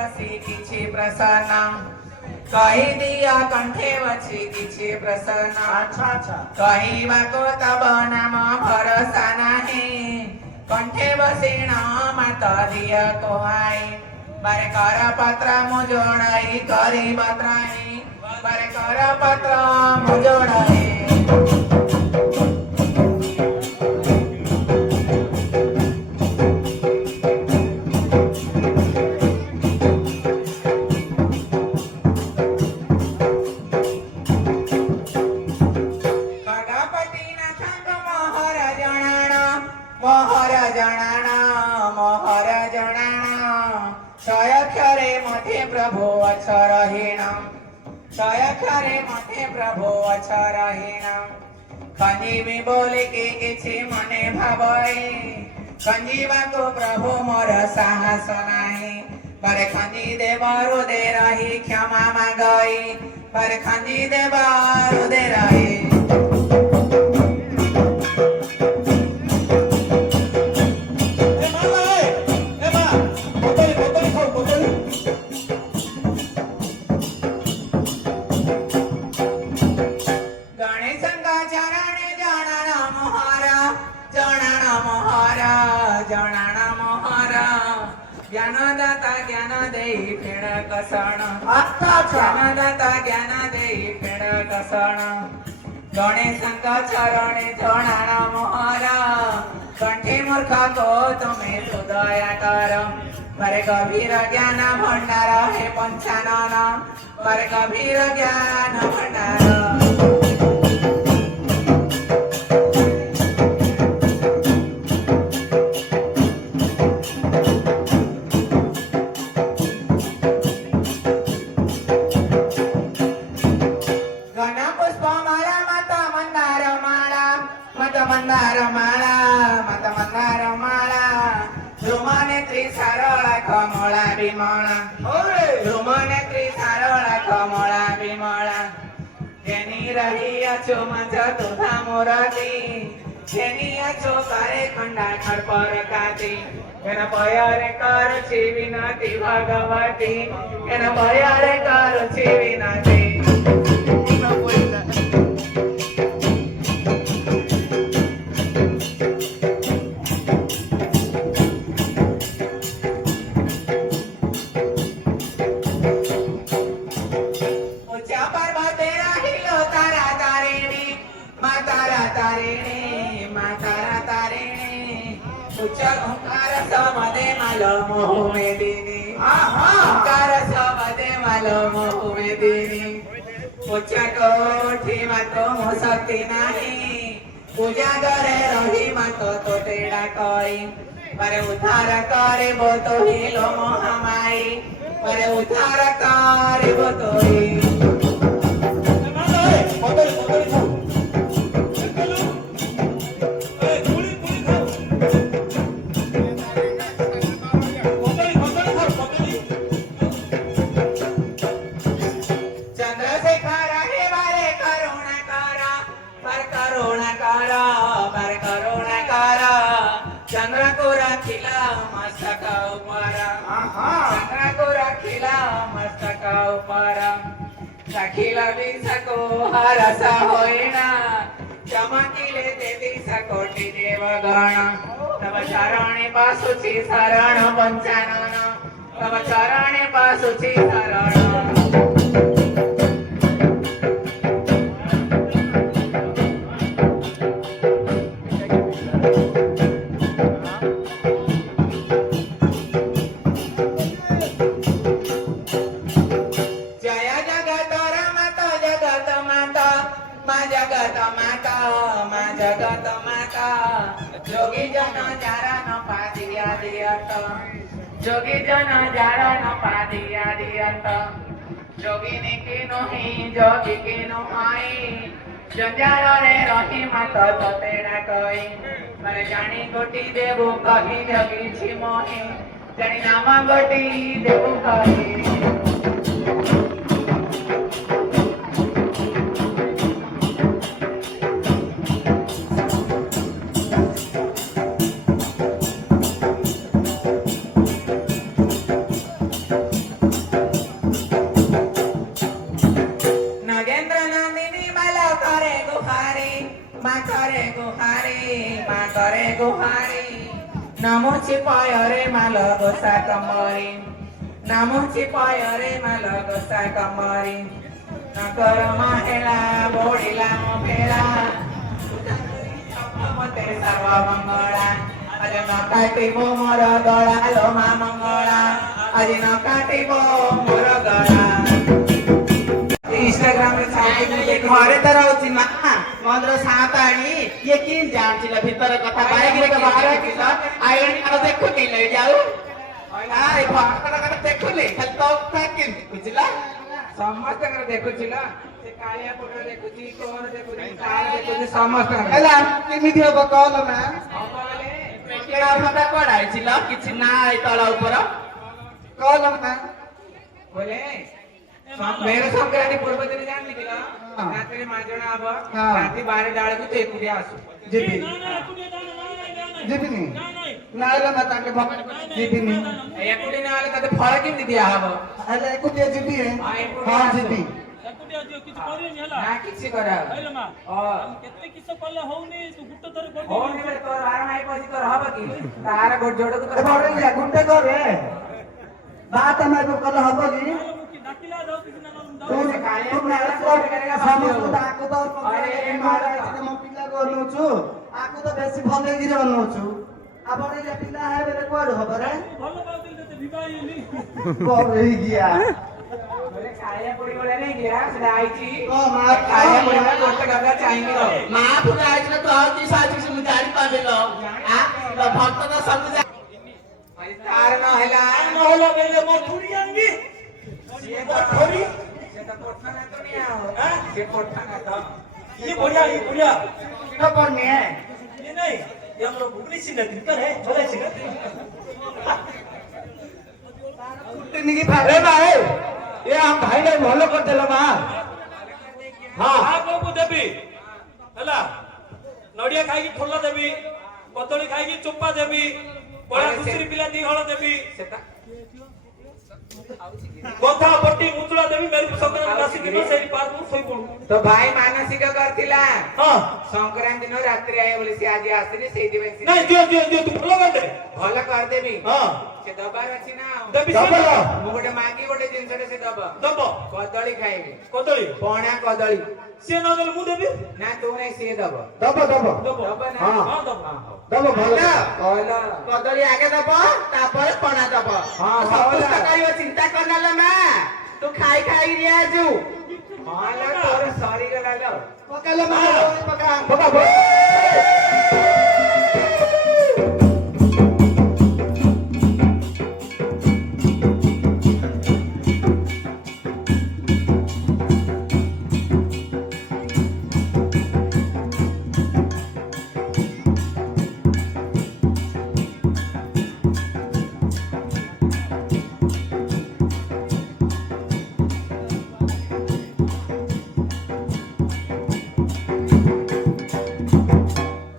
बसी किछि प्रसन्न कही दिया कंठे बसी किछि प्रसन्न अच्छा अच्छा कहवाको तब नाम भरोसा नहीं कंठे बसीण मत दिया कोहाई बारे कर पत्र मुजोड़ाई करी बत्राई बारे कर पत्र मुजोड़ाई प्रभु अक्षरहीणम क्षयक्षरे मते प्रभु अक्षरहीणम खंजीवी बोले के किछि मने भावई खंजीवा को प्रभु मोर साहस नाही पर खंजी देवरु दे रही क्षमा मागई पर खंजी देवरु दे रही ज्ञानदाता ज्ञान देई फेड कषण ज्ञानदाता ज्ञान देई फेड कषण गणेशंक चरणे जणाण मोहरा कंठे मूर्ख को तुम्हें सुदया कर पर गभीर ज्ञान भंडार हे पंचानन पर गभीर ज्ञान भंडार कमला विमला ध्रुमनेत्री सारला कमला विमला जेनी रही अचो मज तुधा मोरती जेनी अचो करे खंडा खड़पर काती एन भयरे करुछि विनती भगवती एन भयरे करुछि विनती शक्ति नहीं पूजा करे रही मत तो तेरा कई पर उद्धार करे वो तो ही लो महामाई पर उद्धार करे वो तो ही सखीला दिसको हरसा होइना चमकीले ते दिसकोटि देवगण तव चरणे पासुछि शरण पंचानन तव चरणे पासुछि शरण जोगी जन जारा न पादिया दियत जोगिनी की नोही जोगी की नोहाई जंजार रे रही मत तो तेरा कोई पर जानी गोटी देबु कही जगी छी मोही जानी नाम गोटी देबु कही माँ करे गुहारी नामुची पाय रे माल गोसा कमरी नामुची पाय रे माल गोसा कमरी नकर माहेला बोडिला मोफेला मते सर्व मंगळा अरे न काटिबो मोर गळा लो मा मंगळा अरे न काटिबो मोर गळा इंस्टाग्राम रे छाई घरे त रहउछि मा मन्द्र साताणी ये किन जान्थिला भितर कथा बाइक रे बाहर कि त आइरन आरो देखु नि ले जाऊ आइ भाकरा कर देखु नि खाली तो किन बुझला समस्त कर देखु छिला से कालिया फोटो देखु छी कोन देखु छी तार देखु छी समस्त एला केमिति होबो कहल मा अबले केला फटा पढाइ छिला किछि ना आइ तळ ऊपर कहल मा बोले मेरे संक्रांति पूर्व दिन जान निकला रात्रि माजणा अब रात्रि 12 डाळ को ते कुडिया आसु जीबी जीबी नाला मत आके जीबी नी एकुडी नाला तते फळ किम दिया हबो अले एकुडी जीबी है हां जीबी एकुडी जो किछ करियो नि हला ना किछ करा हैलो मा केते किछ कले होउनी तू गुट्ट थर कर होउनी रे तोर आर माई पसी तोर हबो की तार गोड जोड को तो बड़े या गुट्टे करे बात हमारे को कल हबो की डाकिला जाऊ किछ ना तू काले नाला कोट करेगा समस्त आको तो अरे मारा म पिला गर्नु छु आको तो बेसी भले गिरे भन्नु छु आपण जे पिला है बेले कोड हबो रे भलो बादिल ते विवाहिली कोरे गिया बोले काया पुरी बोले नहीं गिया से आईची ओ मां काया पुरी में कोट करना चाहिए मां पुरा आईची तो आती साथी से मुजारी पावेलो आ तो भक्त तो सब तार न हैला बेले मो थोड़ी आंगी ये तो थोड़ी से तो कोठा ना तो नहीं आओ हां ये कोठा ना तो ये बढ़िया तो कौन है ये नहीं ये हम लोग भुगनी सिंह दिन पर है चले सिंह कुटनी की भाई भाई ये हम भाई ने भलो कर देला बा हां आ को देबी हला नडिया खाई की ठोला देबी कदली खाई की चोपा देबी पळा दूसरी पिला दी हळ देबी सेता गोथा पट्टी मुचला देबी मेरे संक्रांति राशि दिन सेरी पार मु सोई पडू तो भाई मानसिक करथिला हां संक्रांति दिन रात्रि आए बोले से आज आस्त्री से दिवस नहीं जो तू भलो कर देबी हां से दबार अछि ना देबी मु गोटे मागी गोटे जिंसडे से दब कदली खाइबे कदली पणा कदली से न देले मु देबी ना तू नहीं से दब ना हां दब भला कहला कदली आगे दब तापर पणा दब हां सब काइयो चिंता करनाला मा तू खाई रियाजू हां ला तोर शरीर लालो पकाला मा पका